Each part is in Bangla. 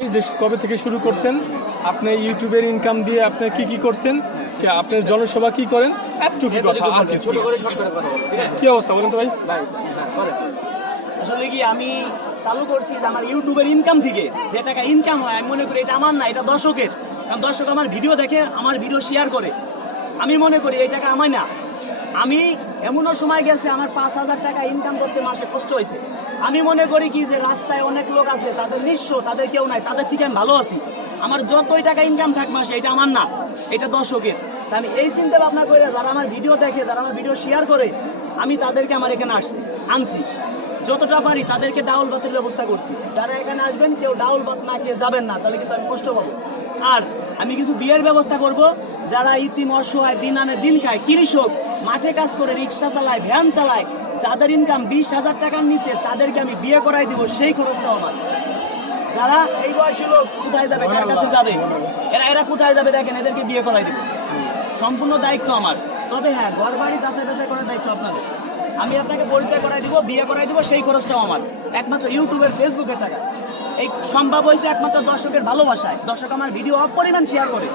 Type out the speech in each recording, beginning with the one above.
যে কবে থেকে শুরু করছেন? আপনি ইউটিউবের ইনকাম দিয়ে আপনি কি কি করছেন? আপনি জনসভা কি করেন? এতটুকু কথা আর কিছু কি অবস্থা বলেন তো ভাই? আসলে কি আমি চালু করছি যে আমার ইউটিউবের ইনকাম থেকে যে টাকা ইনকাম হয় আমি মনে করি এটা আমার না এটা দর্শকের। কারণ দর্শক আমার ভিডিও দেখে আমার ভিডিও শেয়ার করে। আমি মনে করি এই টাকা আমার না। আমি এমনও সময় গেছে আমার পাঁচ হাজার টাকা ইনকাম করতে মাসে কষ্ট হয়েছে। আমি মনে করি কি যে রাস্তায় অনেক লোক আছে, তাদের নিঃস্ব, তাদের কেউ নাই, তাদের থেকে আমি ভালো আছি। আমার যতই টাকা ইনকাম থাক মাসে, এটা আমার না, এটা দর্শকের। তা আমি এই চিন্তা ভাবনা করে যারা আমার ভিডিও দেখে, যারা আমার ভিডিও শেয়ার করে, আমি তাদেরকে আমার এখানে আসছি, আনছি। যতটা পারি তাদেরকে ডাউল ভাতের ব্যবস্থা করছি। যারা এখানে আসবেন, কেউ ডাউল ভাত না খেয়ে যাবেন না, তাহলে কিন্তু আমি কষ্ট পাবো। আর আমি কিছু বিয়ের ব্যবস্থা করব যারা ইতিম অসহায় দিন আনে দিন খায় কৃষক মাঠে কাজ করে রিক্সা চালায়, ভ্যান চালায়, যাদের ইনকাম বিশ হাজার টাকার নিচে তাদেরকে আমি বিয়ে করাই দিব, সেই খরচটাও আমার। যারা এই বয়সী লোক কোথায় যাবে, কার কাছে যাবে? এরা এরা কোথায় যাবে দেখেন, এদেরকে বিয়ে করাই দিব। সম্পূর্ণ দায়িত্ব আমার। তবে হ্যাঁ ঘর বাড়ি যাচাই বাছাই করার দায়িত্ব আপনাদের। আমি আপনাকে পরিচয় করাই দিব, বিয়ে করাই দিব, সেই খরচটাও আমার। একমাত্র ইউটিউবের ফেসবুকের টাকা। এই সম্ভব হয়েছে একমাত্র দর্শকের ভালোবাসায়। দর্শক আমার ভিডিও অপরিমাণ শেয়ার করে।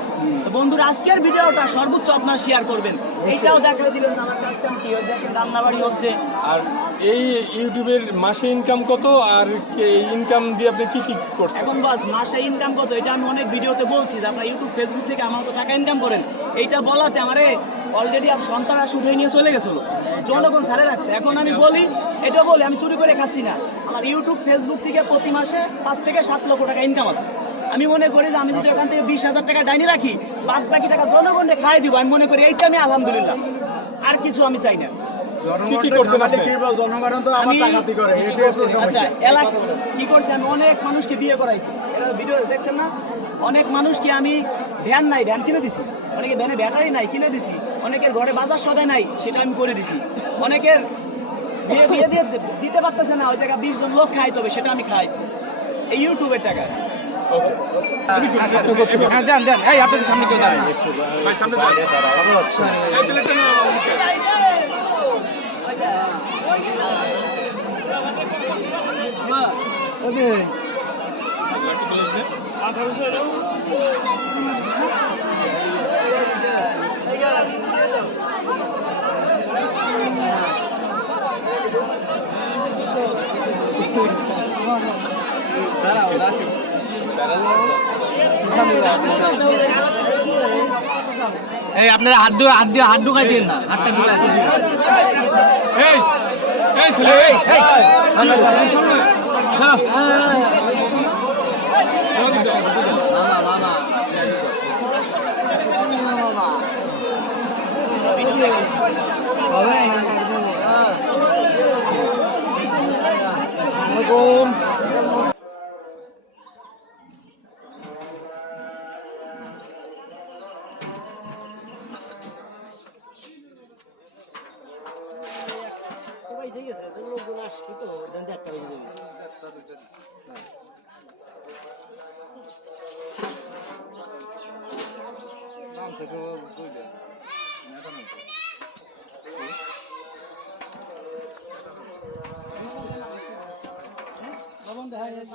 তো বন্ধুরা আজকের ভিডিওটা সর্বোচ্চ আপনারা শেয়ার করবেন। এইটাও দেখাই দিবেন আমার কাজ কাম কি হচ্ছে দেখেন রান্নাবাড়ি হচ্ছে। আর এই ইউটিউবের মাসে ইনকাম কত আর ইনকাম দিয়ে আপনি কি কি করছেন? এখন বাস মাসে ইনকাম কত? এটা আমি অনেক ভিডিওতে বলছি যে আপনারা ইউটিউব ফেসবুক থেকে আমার তো টাকা ইনকাম করেন। এইটা বলাতে আমারে অলরেডি সন্তান আর উঠে নিয়ে চলে গেছিল। জনগণ ছাড়ে রাখছে। এখন আমি বলি এটা বলি আমি চুরি করে খাচ্ছি না। আমার ইউটিউব ফেসবুক থেকে প্রতি মাসে পাঁচ থেকে সাত লক্ষ টাকা ইনকাম আছে। আমি মনে করি যে আমি যদি এখান থেকে বিশ হাজার টাকা ডাইনি রাখি বাদ বাকি টাকা জনগণকে খাই দিব। আমি মনে করি এইটা আমি আলহামদুলিল্লাহ। আর কিছু আমি চাই না। কি আচ্ছা করছি। আমি অনেক মানুষকে বিয়ে করাইছি। এটা ভিডিও দেখছেন না? অনেক মানুষকে আমি ভ্যান নাই ভ্যান কিনে দিছি। অনেকে ভ্যানে ব্যাটারি নাই কিনে দিছি। অনেকের ঘরে বাজার সদাই নাই সেটা আমি করে দিছি। অনেকের বিয়ে বিয়ে দিয়ে দিতে পারতেছে না ওই টাকা বিশ জন লোক খাইতে হবে সেটা আমি খাইছি। এই ইউটিউবের টাকা। হ্যাঁ আপনাদের সামনে কেউ যাবে ভাই সামনে যান। এই আপনারা হাত দিয়ে হাত দিয়ে হাত ঢুকাই দিন না হাতটা ঢুকাই দিন এই এই ছেলে এই এই Go. গেছে লোকজন আসছি তো দেড়টা বেজে যাবে দেড়টা দুইটা নামছে কেউ দুইটা এটা নামছে লবণ দেখা যায়